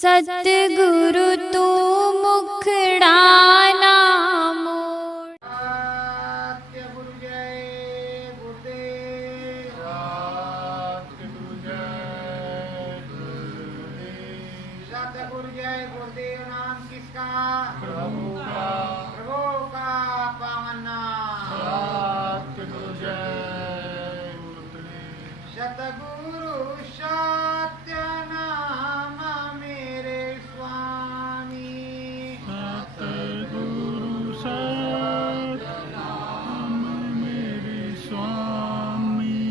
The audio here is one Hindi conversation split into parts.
सतगुरु तू मुखड़ा ना मोड़। सत्य गुरु जय गुरुदेव। सत्य गुरु जय गुरुदेव। सतगुरु जय गुरुदेव नाम किसका? प्रभु का। प्रभु का पावन नाम। सत्य गुरु जय गुरुदेव। सतगुरु सत्य नाम मेरे स्वामी। सतगुरु सत्य नाम मेरे स्वामी।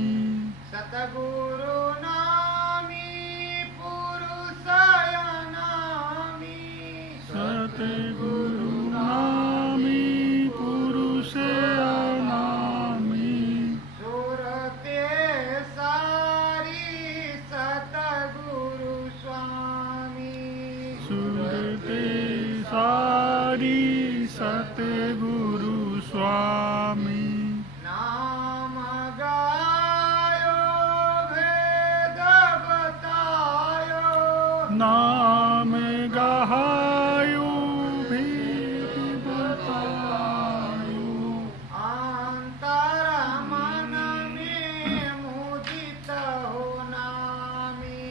सतगुरु नामी पुरुष नामी। सतगुरु नामी पुरुष नामी। सुरते सारी सतगुरु स्वामी। सुरते सारी सतगुरु स्वामी। नाम गायो भेद बतायो। नाम गहायो भेद बतायो। अंतर मन में मुदित हो नामी।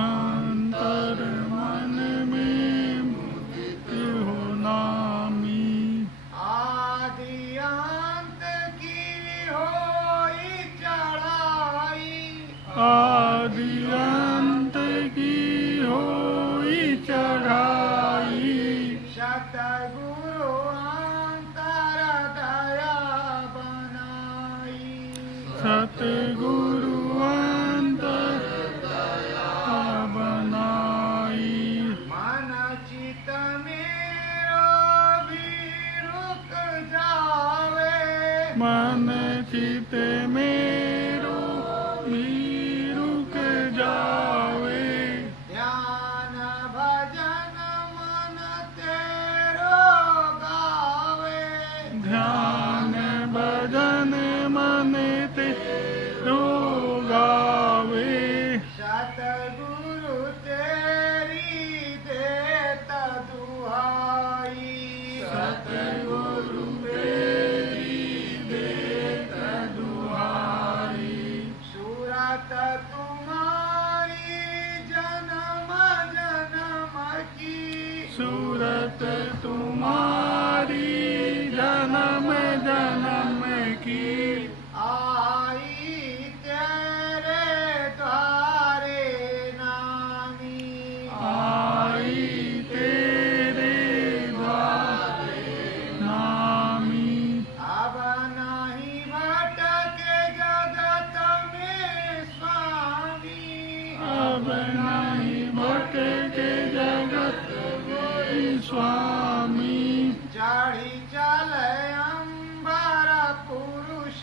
अंतर मन में मुदित हो नामी। आदि अंत की होई चढ़ाई। आदि अंत की होई चढ़ाई। सतगुरु अंतर दया बनाई। सतगुरु अंतर दया बनाई। मन चित मेरो भी रुक जावे। मन चित मेरो भी रुक जावे। ध्यान भजन मन तेरो गावे। ध्यान भजन मन तेरो गावे। सतगुरु तेरी देत दुहाई। सतगुरु तेरी देत दुहाई। सूरत तुम्हारी जन्म जन्म की। सूरत तुम्हारी जन्म जन्म की। आई तेरे द्वारे नामी। आई तेरे द्वारे नामी। अब नहीं भटके जगत में स्वामी। अब नहीं भटके जगत में स्वामी। चढ़ी चले अंबर पुरुष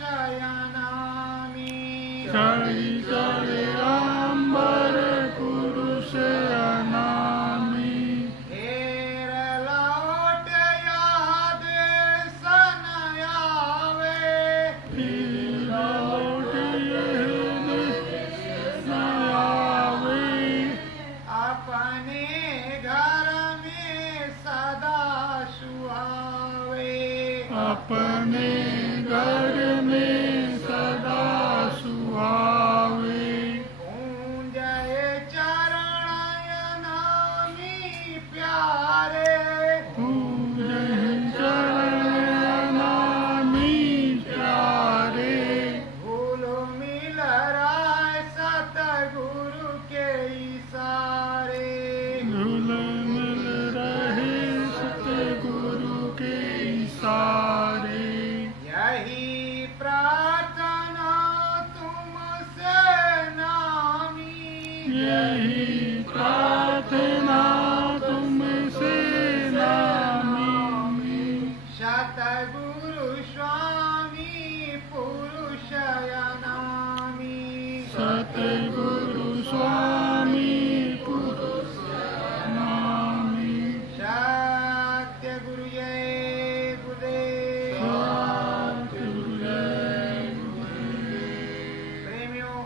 नामी। चढ़ी चले अंबर पुरुष नामी। हेर लौट याद सन आवे। फिर लौट न आवे। अपने घर में सदा सुहावे। अपने घर में सदा सुहावे। पूंजय चरण नामी प्यारे। पूजन चरण नामी प्यारे। भूल मिल राय सतगुरु के इशारे। झूल मिल रहे सतगुरु के इशारे। यही प्रार्थना तुमसे नामी। यही प्रार्थना तुमसे नामी। सतगुरु स्वामी पुरुष नामी। सतगुरु स्वामी पुरुष नामी। सत्य गुरु जय गुरुदेव। सतगुरु जय गुरुदेव। प्रेमियों,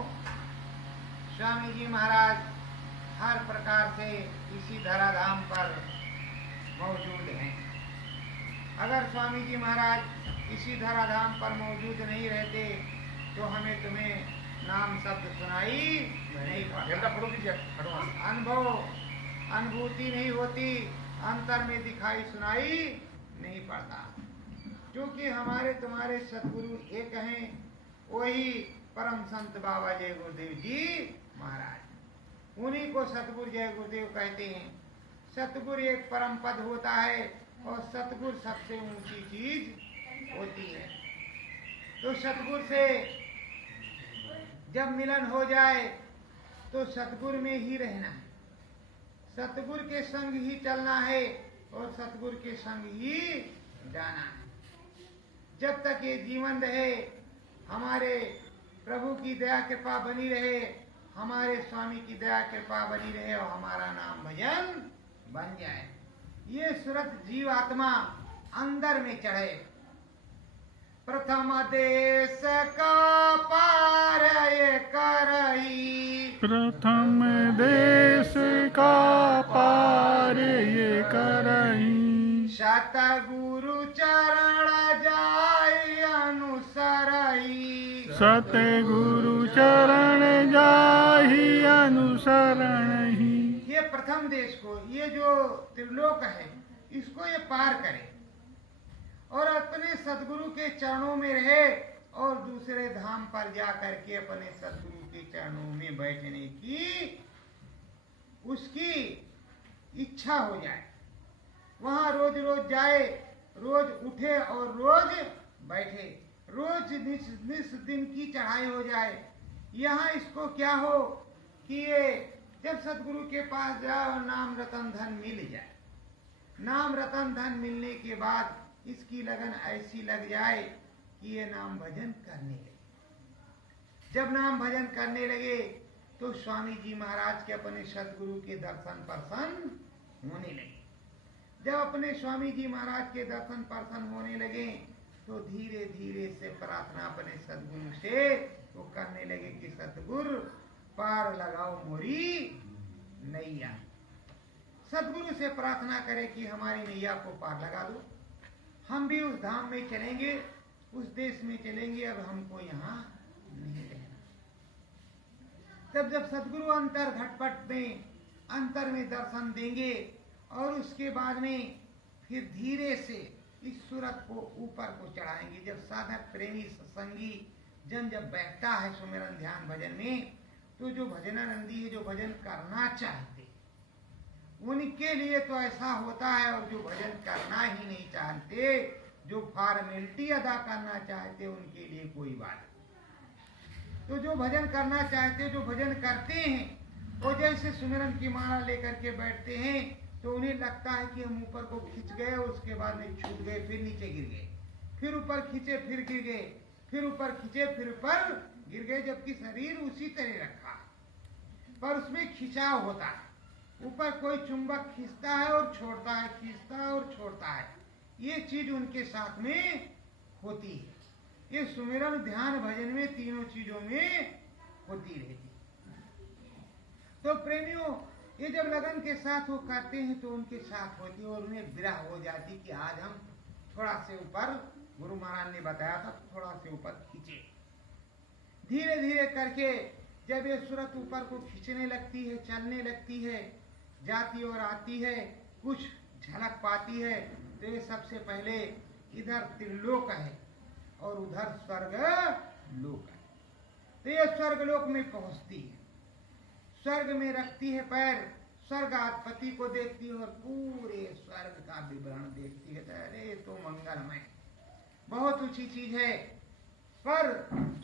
स्वामी जी महाराज हर प्रकार से इसी धराधाम पर मौजूद हैं। अगर स्वामी जी महाराज इसी धराधाम पर मौजूद नहीं रहते तो हमें तुम्हें नाम शब्द सुनाई नहीं पड़ता, अनुभूति नहीं होती, अंतर में दिखाई सुनाई नहीं पड़ता। क्योंकि हमारे तुम्हारे सतगुरु एक हैं, वही परम संत बाबा जय गुरुदेव जी महाराज। उन्हीं को सतगुरु जय गुरुदेव कहते हैं। सतगुरु एक परम पद होता है और सतगुरु सबसे ऊंची चीज होती है। तो सतगुरु से जब मिलन हो जाए तो सतगुरु में ही रहना है, सतगुरु के संग ही चलना है और सतगुरु के संग ही जाना है। जब तक ये जीवन रहे, हमारे प्रभु की दया कृपा बनी रहे, हमारे स्वामी की दया कृपा बनी रहे और हमारा नाम भजन बन जाए, ये सुरत जीवात्मा अंदर में चढ़े। प्रथम देश का पार ये करई, प्रथम देश का पार ये करई, सतगुरु चरण जाय अनुसरई, सतगुरु चरण जाहि अनुसरण ही। ये प्रथम देश को, ये जो त्रिलोक है, इसको ये पार करे और अपने सतगुरु के चरणों में रहे और दूसरे धाम पर जा करके अपने सतगुरु के चरणों में बैठने की उसकी इच्छा हो जाए। वहां रोज रोज जाए, रोज उठे और रोज बैठे, रोज निस दिन की चढ़ाई हो जाए। यहाँ इसको क्या हो कि ये जब सतगुरु के पास जाओ, नाम रतन धन मिल जाए। नाम रतन धन मिलने के बाद इसकी लगन ऐसी लग जाए कि ये नाम भजन करने लगे। जब नाम भजन करने लगे तो स्वामी जी महाराज के अपने सतगुरु के दर्शन प्रसन्न होने लगे। जब अपने स्वामी जी महाराज के दर्शन प्रसन्न होने लगे तो धीरे धीरे से प्रार्थना अपने सतगुरु से वो करने लगे कि सतगुरु पार लगाओ मोरी नैया। सतगुरु से प्रार्थना करें कि हमारी नैया को पार लगा दो, हम भी उस धाम में चलेंगे, उस देश में चलेंगे, अब हमको यहाँ नहीं रहना। तब जब सतगुरु अंतर घटपट में अंतर में दर्शन देंगे और उसके बाद में फिर धीरे से इस सूरत को ऊपर को चढ़ाएंगे। जब साधक प्रेमी सत्संगी जन जब बैठता है सुमिरन ध्यान भजन में, तो जो भजनानंदी है, जो भजन करना चाहते, उनके लिए तो ऐसा होता है, और जो भजन करना ही नहीं चाहते, जो फॉर्मेलिटी अदा करना चाहते, उनके लिए कोई बात नहीं। तो जो भजन करना चाहते, जो भजन करते हैं, वो जैसे सुमिरन की माला लेकर के बैठते हैं तो उन्हें लगता है कि हम ऊपर को खींच गए, उसके बाद में छूट गए, फिर नीचे गिर गए, फिर ऊपर खींचे फिर गिर गए, फिर ऊपर खींचे फिर ऊपर गिर गए, जबकि शरीर उसी तरह रखा पर उसमें खिंचाव होता है। ऊपर कोई चुंबक खींचता है और छोड़ता है, खींचता है और छोड़ता है, ये चीज उनके साथ में होती है। ये सुमिरन ध्यान भजन में तीनों चीजों में होती रहती। तो प्रेमियों, ये जब लगन के साथ वो करते हैं तो उनके साथ होती है और उन्हें विरह हो जाती कि आज हम थोड़ा से ऊपर, गुरु महाराज ने बताया था, थोड़ा से ऊपर खींचे। धीरे धीरे करके जब ये सूरत ऊपर को खींचने लगती है, चलने लगती है, जाती और आती है, कुछ झलक पाती है, तो ये सबसे पहले इधर त्रिलोक है और उधर स्वर्ग लोक है। तो ये स्वर्ग लोक में पहुंचती है, स्वर्ग में रखती है पैर, स्वर्गाधिपति को देखती है और पूरे स्वर्ग का विवरण देखती है। अरे तो मंगलमय, बहुत ऊंची चीज है। पर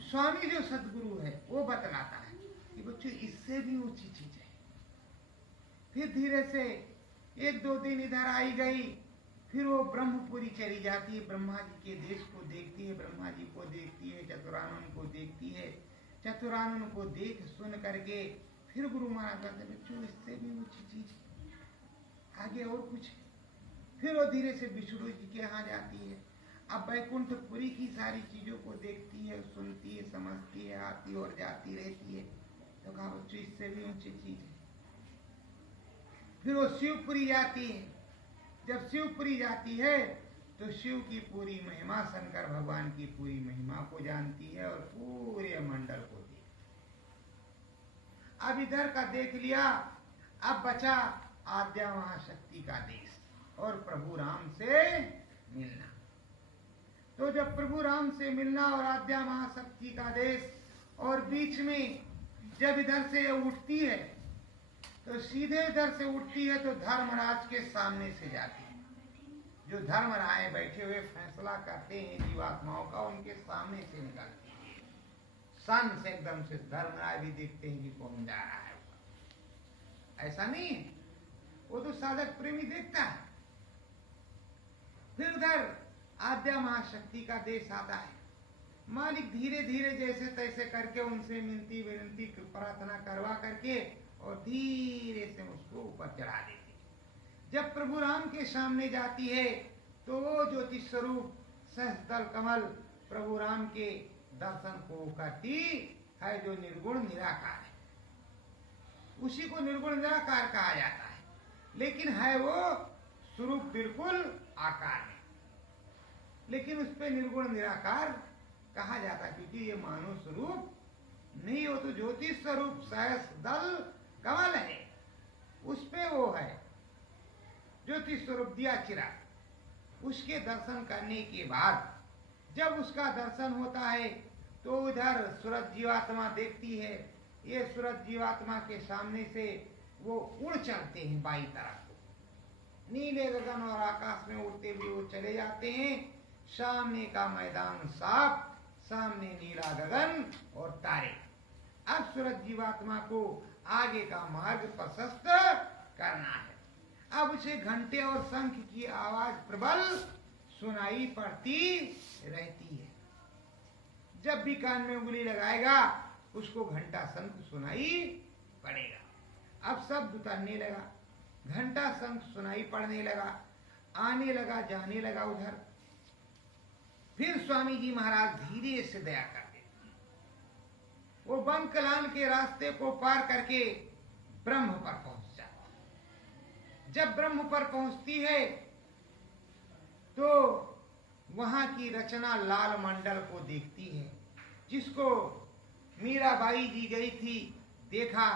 स्वामी जो सदगुरु है वो बतलाता है कि बच्चों इससे भी ऊंची चीज है। फिर धीरे से एक दो दिन इधर आई गई, फिर वो ब्रह्मपुरी चली जाती है, ब्रह्मा जी के देश को देखती है, ब्रह्मा जी को देखती है, चतुरानन को देखती है, चतुरानन को देख सुन करके फिर गुरु महाराज कहते बच्चों इससे भी ऊंची चीज आगे और कुछ। फिर वो धीरे से विष्णु जी के यहाँ जाती है, अब बैकुंठपुरी की सारी चीजों को देखती है, सुनती है, समझती है, आती और जाती रहती है। तो कहा बच्चों इससे भी ऊंची चीज है। फिर वो शिवपुरी जाती है। जब शिवपुरी जाती है तो शिव की पूरी महिमा, शंकर भगवान की पूरी महिमा को जानती है और पूरे मंडल को देखती। अब इधर का देख लिया, अब बचा आद्या महाशक्ति का देश और प्रभु राम से मिलना। तो जब प्रभु राम से मिलना और आद्या महाशक्ति का देश, और बीच में जब इधर से ये उठती है तो सीधे इधर से उठती है तो धर्मराज के सामने से जाती है। जो धर्मराय बैठे हुए फैसला करते हैं जीवात्माओं का, उनके सामने से निकलती है। सन से एकदम से धर्मराय भी देखते हैं कि कौन जा रहा है। ऐसा नहीं है, वो तो साधक प्रेमी देखता है। फिर उधर आद्या महाशक्ति का देश आता है। मालिक धीरे धीरे जैसे तैसे करके उनसे मिनती विनती प्रार्थना करवा करके और धीरे से उसको ऊपर चढ़ा देते। जब प्रभु राम के सामने जाती है तो वो ज्योतिष स्वरूप सहस्त्र कमल प्रभु राम के दर्शन को करती है, जो निर्गुण निराकार है। उसी को निर्गुण निराकार कहा जाता है, लेकिन है वो स्वरूप बिल्कुल आकार है, लेकिन उस पे निर्गुण निराकार कहा जाता है क्योंकि ये मानव स्वरूप नहीं, हो तो ज्योतिष स्वरूप सहस्त्र कमल है, उस पे वो है ज्योतिष स्वरूप दिया चिराग। उसके दर्शन करने के बाद जब उसका दर्शन होता है तो उधर सूरज जीवात्मा देखती है। ये सूरज जीवात्मा के सामने से वो उड़ चलते हैं बाई तरफ को, नीले गगन और आकाश में उड़ते हुए वो चले जाते हैं। सामने का मैदान साफ, सामने नीला गगन और तारे। अब सूरज जीवात्मा को आगे का मार्ग प्रशस्त करना है। अब उसे घंटे और शंख की आवाज प्रबल सुनाई पड़ती रहती है। जब भी कान में उंगली लगाएगा उसको घंटा शंख सुनाई पड़ेगा। अब शब्द उतरने लगा, घंटा शंख सुनाई पड़ने लगा, आने लगा जाने लगा उधर। फिर स्वामी जी महाराज धीरे से दया कर देते हैं। वो बंकलाल के रास्ते को पार करके ब्रह्म पर पहुंच जाती है। जब ब्रह्म पर पहुंचती है तो वहां की रचना लाल मंडल को देखती है, जिसको मीराबाई जी गई थी, देखा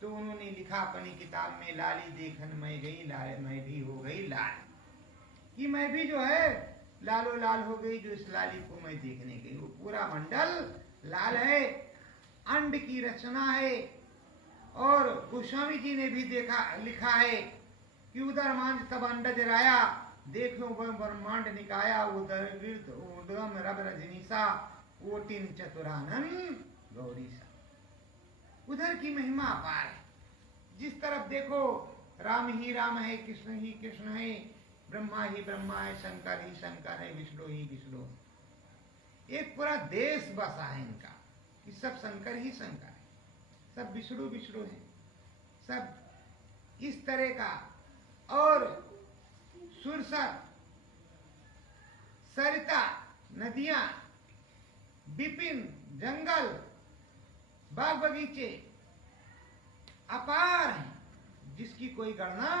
तो उन्होंने लिखा अपनी किताब में, लाली देखन मैं गई लाल मैं भी हो गई लाल, कि मैं भी जो है लालो लाल हो गई जो इस लाली को मैं देखने गई। वो पूरा मंडल लाल है, अंड की रचना है। और गोस्वामी जी ने भी देखा, लिखा है कि उधर मांझ तब अंडज राया, देखो ब्रह्मांड निकाया, उदर उदम रब रजनीसा, ओटिन चतुरानन गौरीसा। उधर की महिमा अपार है। जिस तरफ देखो राम ही राम है, कृष्ण ही कृष्ण है, ब्रह्मा ही ब्रह्मा है, शंकर ही शंकर है, विष्णु ही विष्णु। एक पूरा देश बसा है इनका कि सब शंकर ही शंकर है, सब विष्णु विष्णु है, सब इस तरह का। और सुरसा, सरिता, नदियां, विपिन, जंगल, बाग बगीचे अपार हैं, जिसकी कोई गणना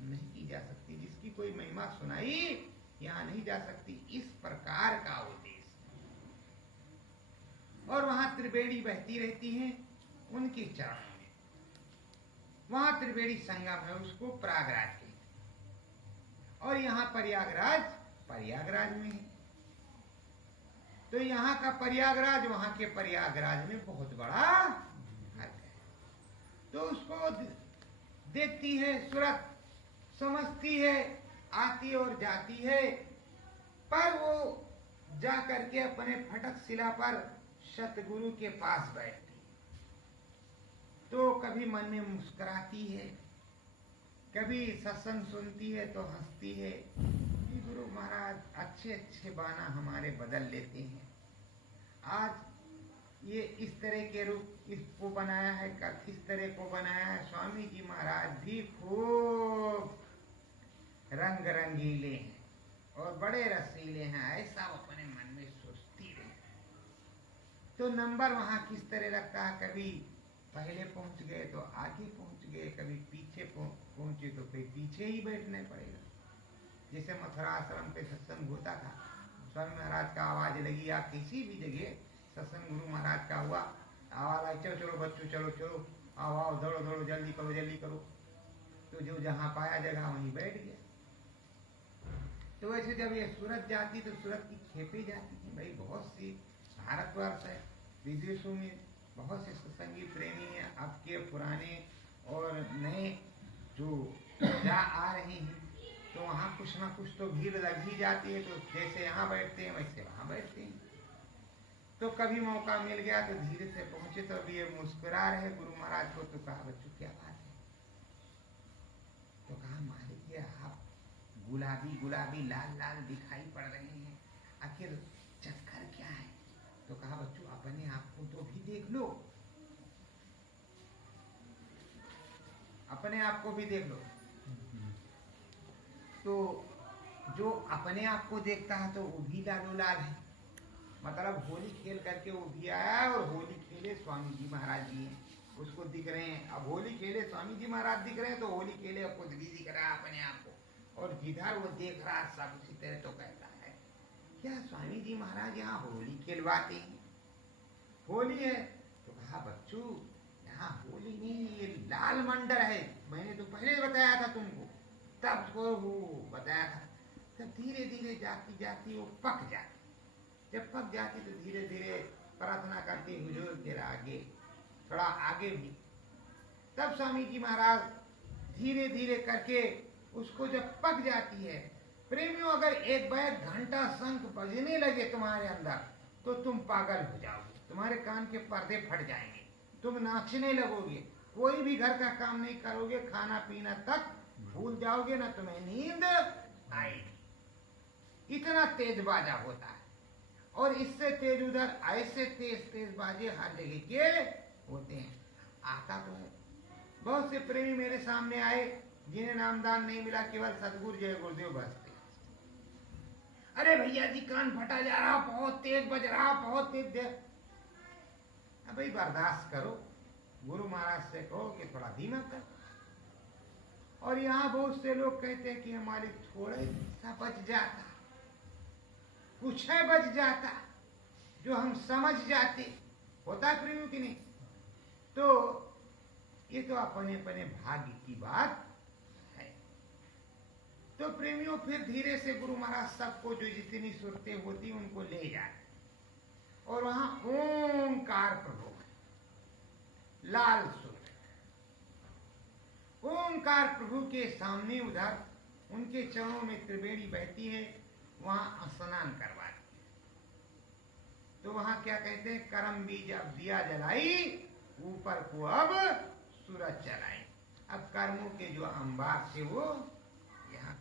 नहीं की जा सकती, जिसकी कोई महिमा सुनाई यहाँ नहीं जा सकती। इस प्रकार का वो देश। और वहां त्रिवेणी बहती रहती हैं उनके चरणों में। वहां त्रिवेणी संगम है, उसको प्रयागराज कहते हैं। और यहाँ प्रयागराज में है। तो यहाँ का प्रयागराज वहां के प्रयागराज में बहुत बड़ा फर्क है। तो उसको देखती है सूरत, समझती है, आती और जाती है, पर वो जा करके अपने फटक शिला पर सतगुरु के पास बैठती है। तो कभी मन में मुस्कुराती है, कभी सत्संग सुनती है तो हंसती है कि गुरु महाराज अच्छे अच्छे बाना हमारे बदल लेते हैं। आज ये इस तरह के रूप इसको बनाया है, कल इस तरह को बनाया है। स्वामी जी महाराज भी खूब रंग रंगीले हैं और बड़े रसीले हैं, ऐसा अपने मन में सोचती रहे। तो नंबर वहां किस तरह लगता है, कभी पहले पहुंच गए तो आगे पहुंच गए, कभी पीछे पहुंचे तो फिर पीछे ही बैठने पड़ेगा। जैसे मथुरा आश्रम पे सत्संग होता था, स्वामी महाराज का आवाज लगी या किसी भी जगह सत्संग गुरु महाराज का हुआ, आवाज आई चलो चलो बच्चों चलो चलो आओ आओ दौड़ो दौड़ो जल्दी करो, तो जो जहाँ पाया जगह वहीं बैठ गया। तो वैसे जब ये सूरत जाती तो सूरत की खेपी जाती थी। भाई बहुत सी भारतवर्ष है, विदेशों में बहुत से सत्संगी प्रेमी हैं, अब के पुराने और नए जो जा आ रहे हैं, तो वहाँ कुछ ना कुछ तो भीड़ लग ही जाती है। तो जैसे यहाँ बैठते हैं वैसे वहाँ बैठते हैं। तो कभी मौका मिल गया तो धीरे से पहुंचे, तो अभी ये मुस्कुरा रहे गुरु महाराज को। तो कहा बच्चों क्या बात है? तो कहा मालिक ये आप गुलाबी गुलाबी लाल लाल दिखाई पड़ रहे हैं, आखिर चक्कर क्या है? तो कहा बच्चों अपने आप को तो भी देख लो, अपने आप को भी देख लो। तो जो अपने आप को देखता है तो वो भी लालो लाल है। मतलब होली खेल करके वो भी आया है, और होली खेले स्वामी जी महाराज जी हैं, उसको दिख रहे हैं। अब होली खेले स्वामी जी महाराज दिख रहे हैं, तो होली खेले अब खुद भी दिख रहा है अपने आप को, और जिधर वो देख रहा है सब उसी तरह। तो कहता है क्या स्वामी जी महाराज यहाँ होली खेलवाते हैं? होली है? तो कहा बच्चों यहाँ होली नहीं, ये लाल मंडर है। मैंने तो पहले बताया था तुमको, तब को वो बताया था। तब धीरे धीरे जाती जाती वो पक जाती। जब पक जाती तो धीरे धीरे प्रार्थना करती हुजूर तेरा आगे, थोड़ा आगे भी। तब स्वामी जी महाराज धीरे धीरे करके उसको जब पक जाती है। प्रेमियों अगर एक बार घंटा शंख बजने लगे तुम्हारे अंदर तो तुम पागल हो जाओगे, तुम्हारे कान के पर्दे फट जाएंगे, तुम नाचने लगोगे, कोई भी घर का काम नहीं करोगे, खाना पीना तक भूल जाओगे, ना तुम्हें नींद आएगी। इतना तेज बाजा होता है। और इससे तेज उधर ऐसे तेज तेज बाजे हर जगह के होते हैं। आता तो है। बहुत से प्रेमी मेरे सामने आए जिन्हें नामदान नहीं मिला, केवल सतगुरु जय गुरुदेव बजते। अरे भैया जी कान फटा जा रहा, बहुत तेज बज रहा, बहुत तेज दे। अब भाई बर्दाश्त करो, गुरु महाराज से कहो कि थोड़ा धीमा कर। और यहाँ बहुत से लोग कहते हैं कि हमारी थोड़े सा बच जाता, कुछ है बच जाता जो हम समझ जाते, होता है प्रेमियों की नहीं। तो ये तो अपने अपने भाग्य की बात है। तो प्रेमियों फिर धीरे से गुरु महाराज सबको जो जितनी सुरतें होती उनको ले जाए, और वहां ओंकार प्रभु लाल सुर, ओंकार प्रभु के सामने उधर उनके चरणों में त्रिवेणी बहती है, वहां स्नान करवाती है। तो वहां क्या कहते हैं, करम बीज अब दिया जलाई, ऊपर को अब सूरज चलाई। अब कर्मों के जो अंबार थे वो यहाँ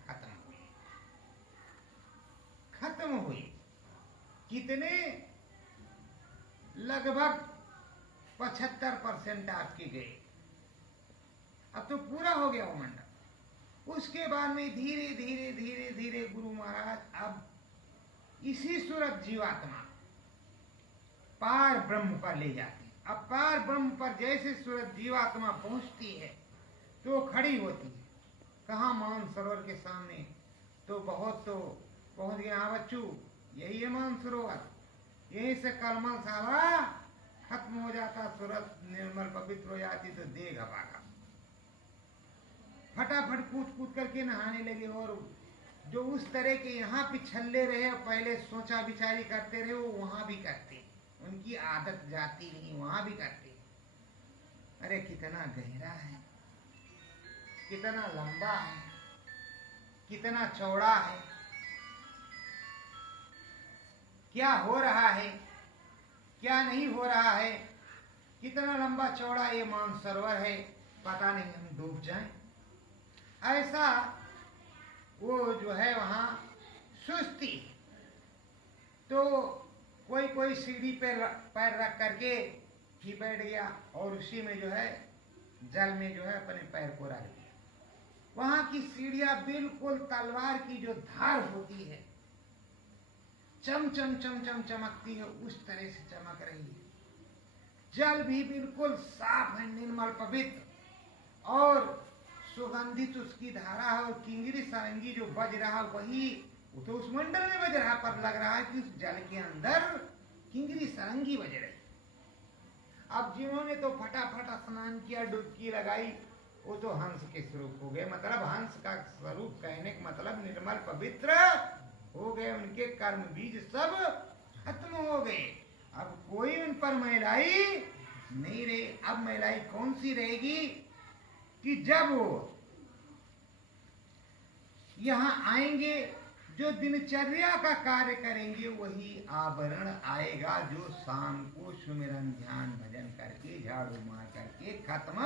खत्म हुए। कितने? लगभग 75% आपके गए। अब तो पूरा हो गया वो मंडप। उसके बाद में धीरे धीरे धीरे धीरे गुरु महाराज अब इसी सूरत जीवात्मा पार ब्रह्म पर ले जाते हैं। अब पार ब्रह्म पर जैसे सूरत जीवात्मा पहुंचती है तो खड़ी होती है। कहाँ? मानसरोवर के सामने। तो बहुत तो पहुंच गए। हाँ बच्चू, यही है मानसरोवर, यहीं से कलमल सारा खत्म हो जाता, सूरत निर्मल पवित्र हो जाती। तो देख भागा, फटाफट कूद कूद करके नहाने लगे। और जो उस तरह के यहाँ पिछले रहे, पहले सोचा विचारी करते रहे, वो वहां भी करते, उनकी आदत जाती नहीं, वहां भी करते। अरे कितना गहरा है, कितना लंबा है, कितना चौड़ा है, क्या हो रहा है, क्या नहीं हो रहा है, कितना लंबा चौड़ा ये मानसरोवर है, पता नहीं हम डूब जाएं। ऐसा वो जो है वहां सुस्ती। तो कोई कोई सीढ़ी पे पैर रख करके ही बैठ गया, और उसी में जो है जल में जो है अपने पैर को रख दिया। वहां की सीढ़ियां बिल्कुल तलवार की जो धार होती है, चम चम चम चम चमकती है, उस तरह से चमक रही है। जल भी बिल्कुल साफ है, निर्मल पवित्र और सुगंधित उसकी धारा है। और किंगरी सारंगी जो बज रहा वही वो तो उस मंडल में बज रहा, पर लग रहा है कि उस जल के अंदर किंगरी सारंगी बज रही। अब जिन्होंने तो फटाफट स्नान किया, डुबकी लगाई, वो तो हंस के स्वरूप हो गए। मतलब हंस का स्वरूप कहने का मतलब निर्मल पवित्र हो गए, उनके कर्म बीज सब खत्म हो गए। अब कोई उन पर महिलाई नहीं रही। अब महिलाई कौन सी रहेगी कि जब वो यहाँ आएंगे, जो दिनचर्या का कार्य करेंगे वही आवरण आएगा, जो शाम को सुमिरन ध्यान भजन करके झाड़ू मार करके खत्म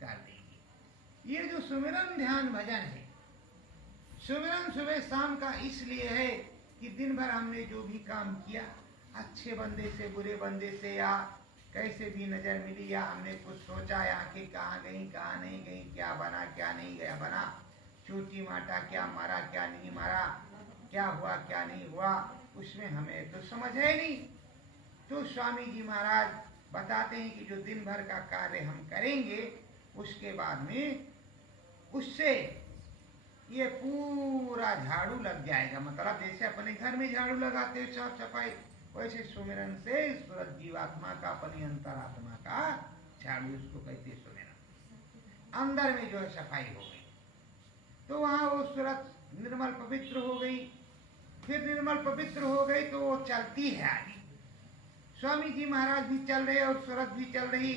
कर देंगे। ये जो सुमिरन ध्यान भजन है, सुमिरन सुबह शाम का इसलिए है कि दिन भर हमने जो भी काम किया, अच्छे बंदे से बुरे बंदे से या कैसे भी नजर मिली, या हमने कुछ सोचा, आंखें कहाँ गई कहाँ नहीं गई, क्या बना क्या नहीं गया बना, चोटी माटा क्या मारा क्या नहीं मारा, क्या हुआ क्या नहीं हुआ, उसमें हमें तो समझ है नहीं। तो स्वामी जी महाराज बताते हैं कि जो दिन भर का कार्य हम करेंगे, उसके बाद में उससे ये पूरा झाड़ू लग जाएगा। मतलब जैसे अपने घर में झाड़ू लगाते हो साफ सफाई, वैसे सुमिरन से सूरज जीवात्मा का, अपनी अंतरात्मा का झाड़ू, उसको कहते सुमिरन। अंदर में जो है सफाई हो गई, तो वहां वो सूरज निर्मल पवित्र हो गई। फिर निर्मल पवित्र हो गई तो वो चलती है आगे। स्वामी जी महाराज भी चल रहे और सूरज भी चल रही।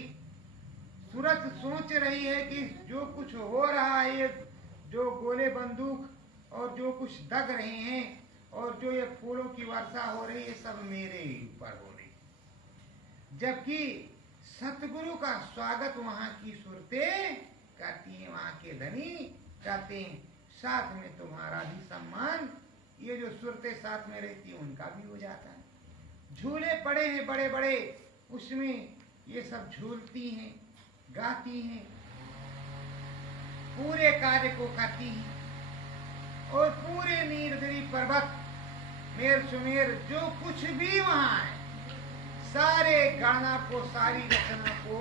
सूरज सोच रही है कि जो कुछ हो रहा है, जो गोले बंदूक और जो कुछ दग रहे हैं और जो ये फूलों की वर्षा हो रही है, सब मेरे ऊपर हो रही। जबकि सतगुरु का स्वागत वहां की सुरतें करती हैं, वहां के धनी कहते हैं, साथ में तुम्हारा भी सम्मान। ये जो सुरतें साथ में रहती है उनका भी हो जाता है। झूले पड़े हैं बड़े बड़े, उसमें ये सब झूलती हैं, गाती हैं, पूरे कार्य को करती हैं। और पूरे नीलगिरी पर्वत, मेर सुमेर, जो कुछ भी वहां है, सारे गणना को, सारी रचना को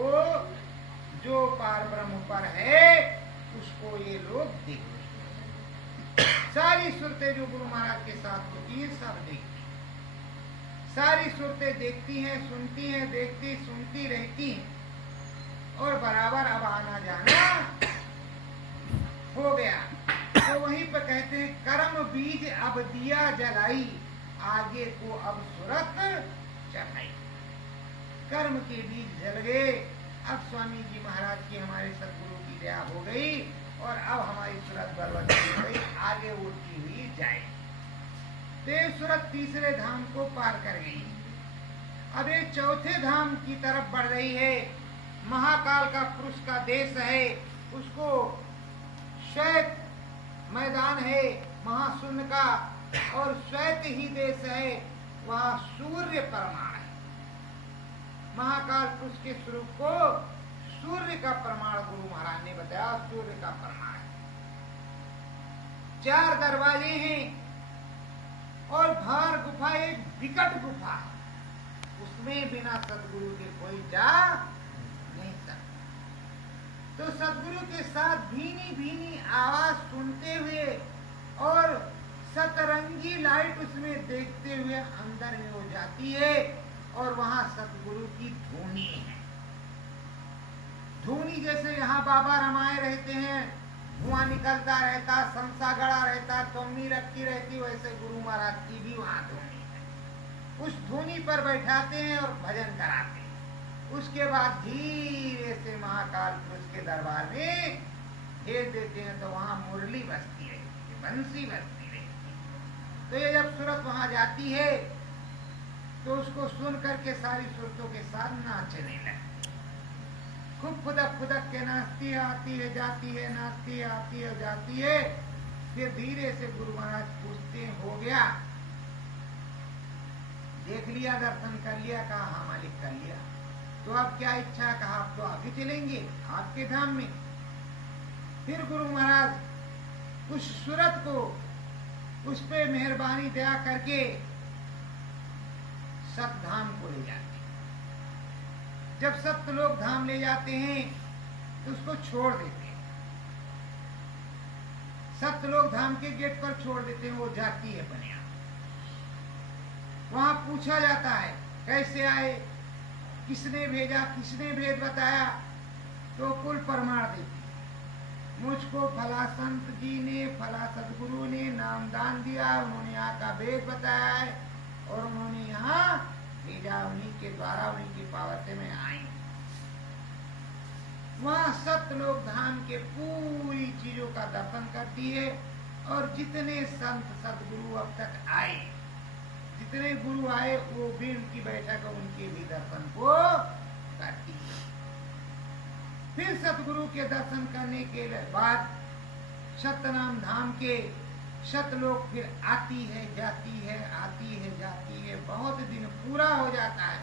जो पार ब्रह्म पर है, उसको ये लोग देख रहे। सारी सुरतें जो गुरु महाराज के साथ होती है, सब देखती हैं। सारी सुरतें देखती हैं, सुनती हैं, देखती सुनती रहती हैं। और बराबर अब आना जाना हो गया। तो वहीं पर कहते हैं, कर्म बीज अब दिया जलाई, आगे को अब सूरत चढ़ाई। कर्म के बीज जल गए। अब स्वामी जी महाराज की, हमारे सदगुरु की दया हो गई और अब हमारी सूरत बलवती हो गई, आगे उड़ती हुई जाए। तो सूरत तीसरे धाम को पार कर गई। अब ये चौथे धाम की तरफ बढ़ रही है। महाकाल का पुरुष का देश है, उसको श्वेत मैदान है महाशून्य का, और श्वेत ही देश है, वहां सूर्य प्रमाण है। महाकाल पुरुष के स्वरूप को सूर्य का प्रमाण गुरु महाराज ने बताया, सूर्य का प्रमाण है। 4 दरवाजे हैं और भार गुफा एक विकट गुफा, उसमें बिना सदगुरु के कोई जा नहीं सकता। तो सदगुरु के साथ भीनी भीनी आवाज सुनते हुए और सतरंगी लाइट उसमें देखते हुए अंदर में हो जाती है, और वहां सतगुरु की धुनी है। धुनी जैसे यहाँ बाबा रमाए रहते हैं, धुआं निकलता रहता, संसा गड़ा रहता, तुमनी रखी रहती, वैसे गुरु महाराज की भी वहां धुनी है। उस धुनी पर बैठाते हैं और भजन कराते हैं। उसके बाद धीरे से महाकाल पुरुष के दरबार में भेज देते हैं, तो वहां मुरली बजती रहती है, बंसी बजती रहती है। तो ये जब सूरत वहां जाती है, तो उसको सुन करके सारी सूरतों के साथ नाचने लगती, खूब खुदक खुदक के नाचती है, आती है जाती है, नाचती है आती है जाती है। फिर धीरे से गुरु महाराज पूछते हैं, हो गया, देख लिया, दर्शन कर लिया? कहा हाँ मालिक कर लिया। तो अब क्या इच्छा? कहा आप तो आगे चलेंगे आपके धाम में। फिर गुरु महाराज उस सूरत को, उस पे मेहरबानी दया करके सतधाम को ले जाते। जब सत्यलोक धाम ले जाते हैं तो उसको छोड़ देते हैं, सत्यलोक धाम के गेट पर छोड़ देते हैं, वो जाती है अपने आप। वहां पूछा जाता है कैसे आए, किसने भेजा, किसने भेद बताया, तो कुल प्रमाण देती है। मुझको फला संत जी ने, फला सदगुरु ने नामदान दिया, उन्होंने यहाँ का भेद बताया है और उन्होंने यहाँ भेजा, उन्हीं के द्वारा, उन्हीं की पावर से मैं आई। वहां सत्यलोक धाम के पूरी चीजों का दर्शन करती है और जितने संत सदगुरु अब तक आए, जितने गुरु आए, वो भी उनकी बैठक उनके भी दर्शन को करती है। फिर सतगुरु के दर्शन करने के बाद सत्यनाम धाम के सतलोक फिर आती है जाती है, आती है जाती है, बहुत दिन पूरा हो जाता है।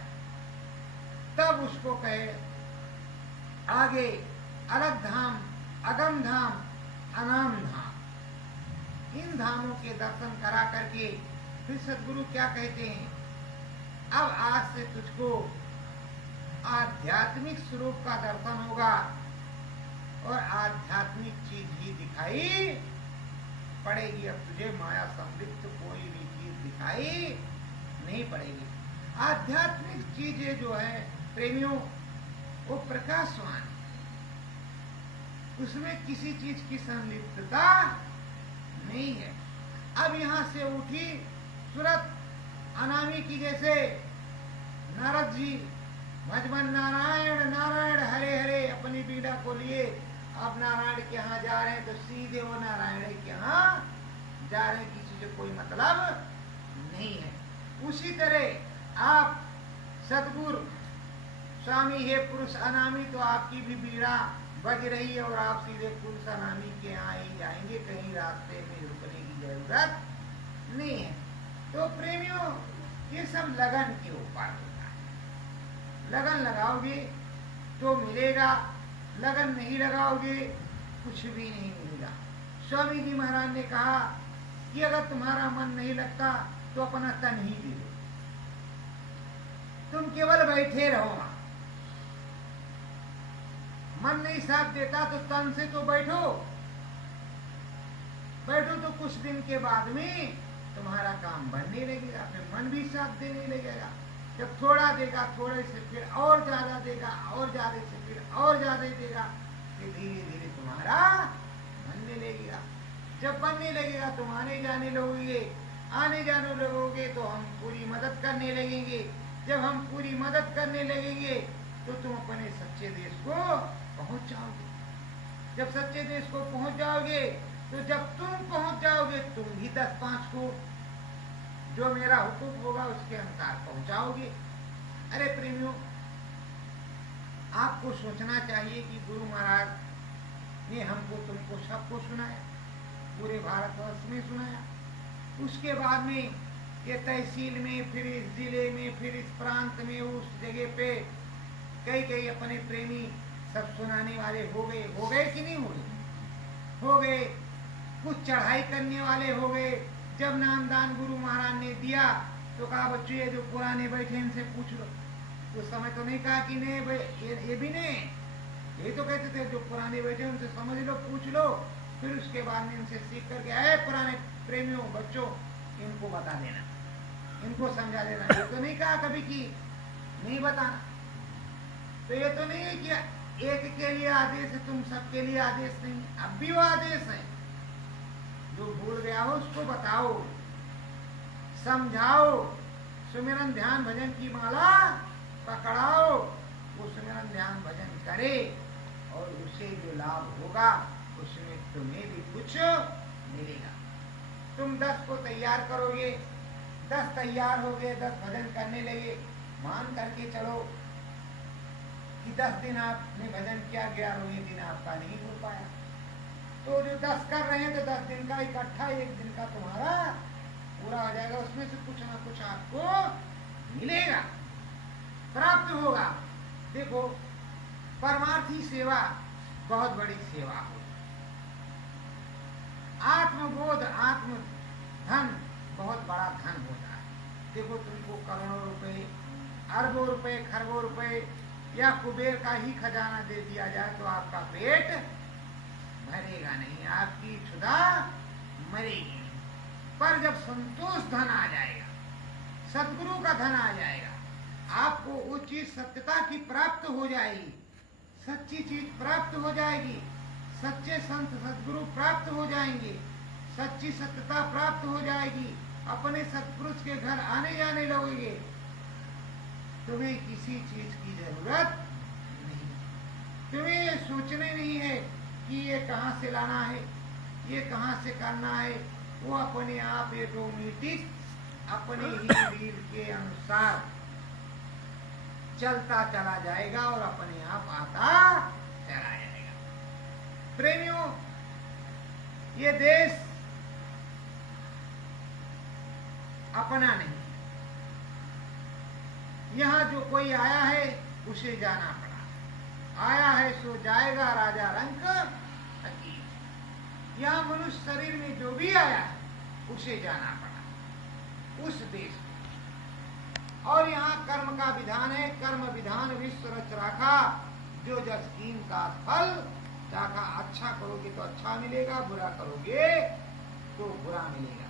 तब उसको कहे आगे अलग धाम, अगम धाम, अनाम धाम। इन धामों के दर्शन करा करके फिर सतगुरु क्या कहते हैं, अब आज से तुझको आध्यात्मिक स्वरूप का दर्शन होगा और आध्यात्मिक चीज ही दिखाई पड़ेगी। अब तुझे माया संलिप्त कोई भी चीज दिखाई नहीं पड़ेगी। आध्यात्मिक चीजें जो है प्रेमियों, वो प्रकाशवान, उसमें किसी चीज की संलिप्तता नहीं है। अब यहां से उठी सूरत अनामी की, जैसे नारद जी भजमन नारायण नारायण हरे हरे अपनी बीड़ा को लिए अब नारायण के यहाँ जा रहे हैं, तो सीधे वो नारायण के यहाँ जा रहे हैं, किसी से कोई मतलब नहीं है। उसी तरह आप सतगुरु स्वामी है पुरुष अनामी, तो आपकी भी बीड़ा बज रही है और आप सीधे पुरुष अनामी के यहाँ ही जाएंगे, कहीं रास्ते में रुकने की जरूरत नहीं है। तो प्रेमियों, ये सब लगन के ऊपर होता है। लगन लगाओगे तो मिलेगा, लगन नहीं लगाओगे कुछ भी नहीं मिलेगा। स्वामी जी महाराज ने कहा कि अगर तुम्हारा मन नहीं लगता तो अपना तन ही दे दो, तुम केवल बैठे रहो। मन नहीं साथ देता तो तन से तो बैठो, बैठो तो कुछ दिन के बाद में तुम्हारा काम बनने लगेगा, फिर मन भी साथ देने लगेगा। जब थोड़ा देगा, थोड़े से फिर और ज्यादा देगा, और ज्यादा से फिर और ज्यादा देगा, फिर धीरे धीरे तुम्हारा बनने लगेगा। जब बनने लगेगा तुम आने जाने लगोगे, आने जाने लगोगे तो हम पूरी मदद करने लगेंगे। जब हम पूरी मदद करने लगेंगे तो तुम अपने सच्चे देश को पहुंच जाओगे। जब सच्चे देश को पहुंच जाओगे तो जब तुम पहुंच जाओगे तुम भी 10-5 को जो मेरा हुक्म होगा उसके अनुसार पहुंचाओगे। अरे प्रेमियों, आपको सोचना चाहिए कि गुरु महाराज ने हमको तुमको सबको सुनाया, पूरे भारतवर्ष में सुनाया। उसके बाद में ये तहसील में, फिर इस जिले में, फिर इस प्रांत में, उस जगह पे कई कई अपने प्रेमी सब सुनाने वाले हो गए कि नहीं हो गए। कुछ चढ़ाई करने वाले हो गए। जब नामदान गुरु महाराज ने दिया तो कहा बच्चों ये जो पुराने बैठे इनसे पूछ लो। उस समय तो नहीं कहा कि नहीं ये भी नहीं, ये तो कहते थे जो पुराने बैठे उनसे समझ लो, पूछ लो। फिर उसके बाद में इनसे सीख करके आए पुराने प्रेमियों बच्चों, इनको बता देना, इनको समझा देना। ये तो नहीं कहा कभी कि नहीं बताना। तो ये तो नहीं है कि एक के लिए आदेश है, तुम सबके लिए आदेश नहीं। अब भी वो आदेश है, जो भूल गया हो उसको बताओ, समझाओ, सुमिरन ध्यान भजन की माला पकड़ाओ, वो सुमिरन ध्यान भजन करे और उसे जो लाभ होगा उसमें तुम्हें भी कुछ मिलेगा। तुम 10 को तैयार करोगे, 10 तैयार हो गए, 10 भजन करने लगे, मान करके चलो कि 10 दिन आपने भजन किया, 11वें दिन आपका नहीं हो पाया। तो जो 10 कर रहे हैं तो 10 दिन का इकट्ठा 1 दिन का तुम्हारा पूरा हो जाएगा। उसमें से कुछ ना कुछ आपको मिलेगा, प्राप्त होगा। देखो, परमार्थी सेवा बहुत बड़ी सेवा हो। आत्मबोध, आत्म धन बहुत बड़ा धन होता है। देखो, तुमको करोड़ों रुपए, अरबों रुपए, खरबों रुपए या कुबेर का ही खजाना दे दिया जाए तो आपका पेट भरेगा नहीं, आपकी क्षुधा मरेगी। पर जब संतोष धन आ जाएगा, सदगुरु का धन आ जाएगा, आपको वो चीज सत्यता की प्राप्त हो जाएगी, सच्ची चीज प्राप्त हो जाएगी, सच्चे संत सदगुरु प्राप्त हो जाएंगे, सच्ची सत्यता प्राप्त हो जाएगी, अपने सत्पुरुष के घर आने जाने लगोगे, तुम्हें किसी चीज की जरूरत नहीं। तुम्हें ये सोचने नहीं है कि ये कहां से लाना है, ये कहां से करना है, वो अपने आप ऑटोमेटिक अपने ही वीर के अनुसार चलता चला जाएगा और अपने आप आता चला जाएगा। प्रेमियों, ये देश अपना नहीं, यहाँ जो कोई आया है उसे जाना पड़ा, आया है सो जाएगा राजा रंक फकीर। यहाँ मनुष्य शरीर में जो भी आया है उसे जाना पड़ा उस देश में। और यहाँ कर्म का विधान है, कर्म विधान विश्व रच राखा, जो जस कीन का फल चाखा। अच्छा करोगे तो अच्छा मिलेगा, बुरा करोगे तो बुरा मिलेगा।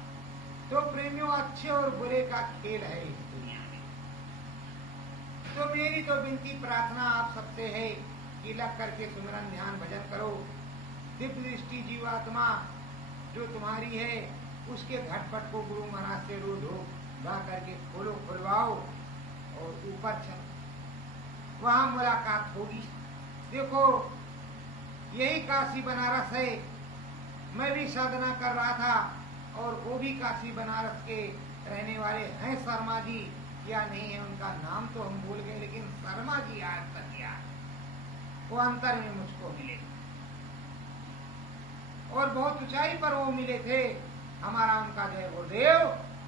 तो प्रेमियों, अच्छे और बुरे का खेल है इस दुनिया में। तो मेरी तो विनती प्रार्थना आप सबसे है कि लग करके सुमिरन ध्यान भजन करो। दिव्य दृष्टि जीवात्मा जो तुम्हारी है उसके घटपट को गुरु महाराज से रोज हो गा करके खोलो, खुलवाओ और ऊपर चलो, वहां मुलाकात होगी। देखो, यही काशी बनारस है। मैं भी साधना कर रहा था और वो भी काशी बनारस के रहने वाले हैं। शर्मा जी या नहीं है उनका नाम तो हम भूल गए, लेकिन शर्मा जी आज तक याद, वो अंतर में मुझको मिले और बहुत ऊंचाई पर वो मिले थे। हमारा उनका जय गुरुदेव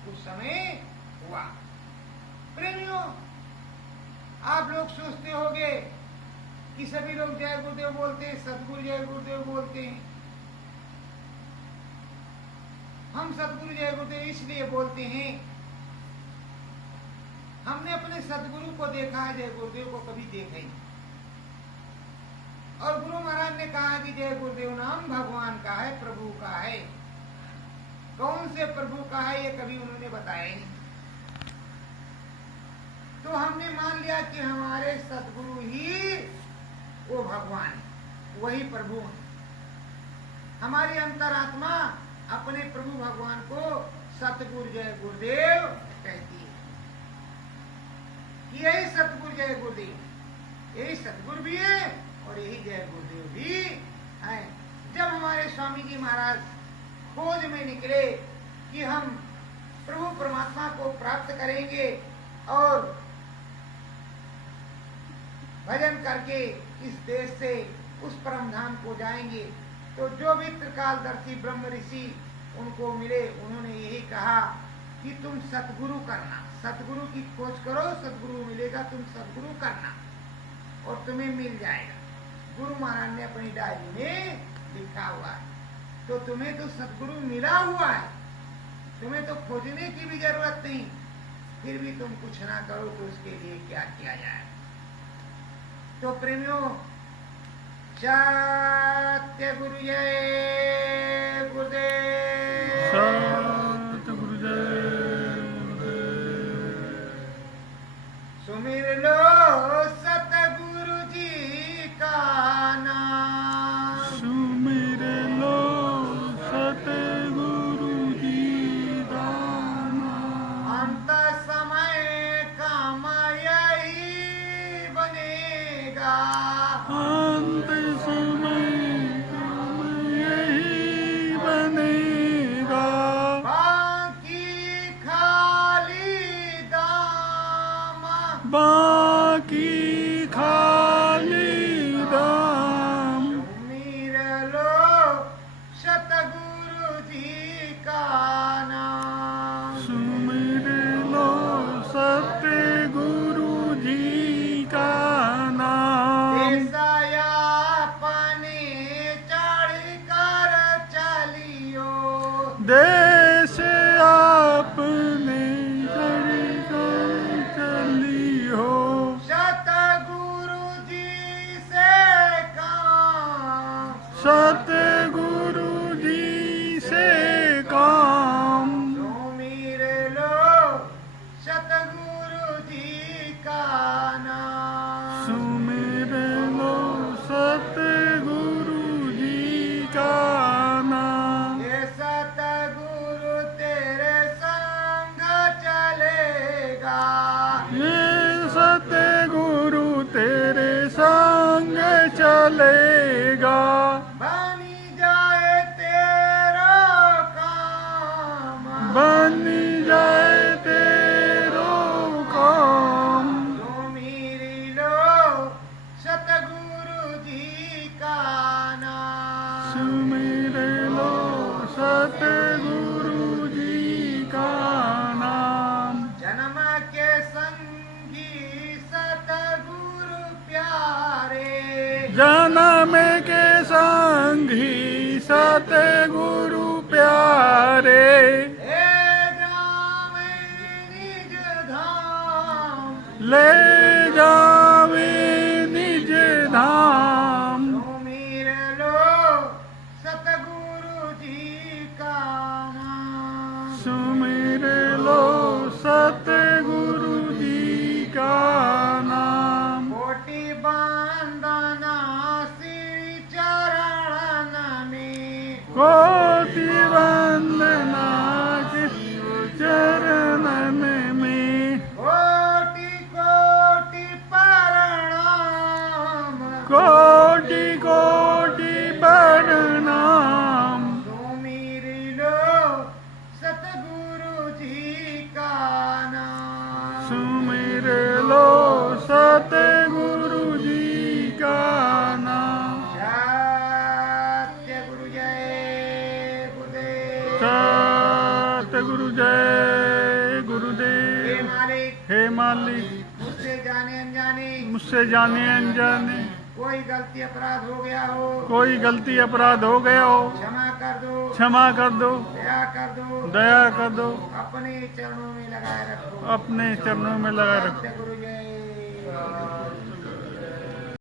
उस समय हुआ। प्रेमियों, आप लोग सोचते होंगे कि सभी लोग जय गुरुदेव बोलते हैं, सतगुरु जय गुरुदेव बोलते हैं। हम सतगुरु जय गुरुदेव इसलिए बोलते हैं, हमने अपने सतगुरु को देखा है, जय गुरुदेव को कभी देखा ही नहीं। और गुरु महाराज ने कहा कि जय गुरुदेव नाम भगवान का है, प्रभु का है। कौन से प्रभु का है ये कभी उन्होंने बताया ही नहीं। तो हमने मान लिया कि हमारे सतगुरु ही वो भगवान है, वही प्रभु है। हमारी अंतरात्मा अपने प्रभु भगवान को सतगुरु जय गुरुदेव कहती है। यही सतगुरु जय गुरुदेव, यही सतगुरु भी है और यही जय गुरुदेव भी है। जब हमारे स्वामी जी महाराज खोज में निकले कि हम प्रभु परमात्मा को प्राप्त करेंगे और भजन करके इस देश से उस परम धाम को जाएंगे, तो जो भी त्रिकालदर्शी ब्रह्म ऋषि उनको मिले, उन्होंने यही कहा कि तुम सतगुरु करना, सतगुरु की खोज करो, सतगुरु मिलेगा, तुम सतगुरु करना और तुम्हें मिल जाएगा। गुरु महाराज ने अपनी डायरी में लिखा हुआ है। तो तुम्हें तो सतगुरु मिला हुआ है, तुम्हें तो खोजने की भी जरूरत नहीं, फिर भी तुम कुछ ना करो तो उसके लिए क्या किया जाए। तो प्रेमियों, सत्य गुरु जय गुरुदेव, सत्य गुरुदेव, सुमिर लो सतगुरु जी का नाम, सुमिर लो सतगुरु जी का नाम। अंत समय काम यही बनेगा, अंत समय काम यही बनेगा, बाकी खाली दाम, बाकी खाली दाम। सुमिर लो सतगुरु जी का नाम, सुमिर लो सत्य गुरु जी का नाम। देसाया पाए सतगुरु जी से काम। सुमिर लो सतगुरु जी का नाम। सुमिर लो सतगुरु जी का नाम। ये सतगुरु तेरे संग चलेगा। ये सतगुरु तेरे संग चलेगा। बनी जाए तेरा काम। बनी जाए तेरो काम। सुमिर लो सतगुरु जी का नाम। सुमिर लो सतगुरु जी का नाम। जन्म के संगी सतगुरु प्यारे। जन्म के संगी सतगुरु प्यारे। ले जावे निज धाम। ले जावे निज धाम। सुमिर लो सतगुरु जी का नाम। सुमिर लो सतगुरु जी का नाम। कोटि बंदना श्री चरण में। कोटि वंदना शिव चरणन में। कोटि कोटि प्रणाम। कोटि कोटि प्रणाम। सुमिर लो सतगुरु जी का नाम। सुमिर लो सतगुरु जी का नाम। सत्य गुरु जय गुरुदेव। सतगुरु जय हे गुरुदेव। मालिक हे मालिक, मुझसे जाने अनजाने मुझसे जाने अनजाने कोई गलती अपराध हो गया हो, कोई गलती अपराध हो गया हो, क्षमा कर दो। क्षमा कर दो। दया कर दो। दया कर दो। अपने चरणों में लगाए रखो। अपने चरणों में लगाए रखो। सत्य गुरु जय।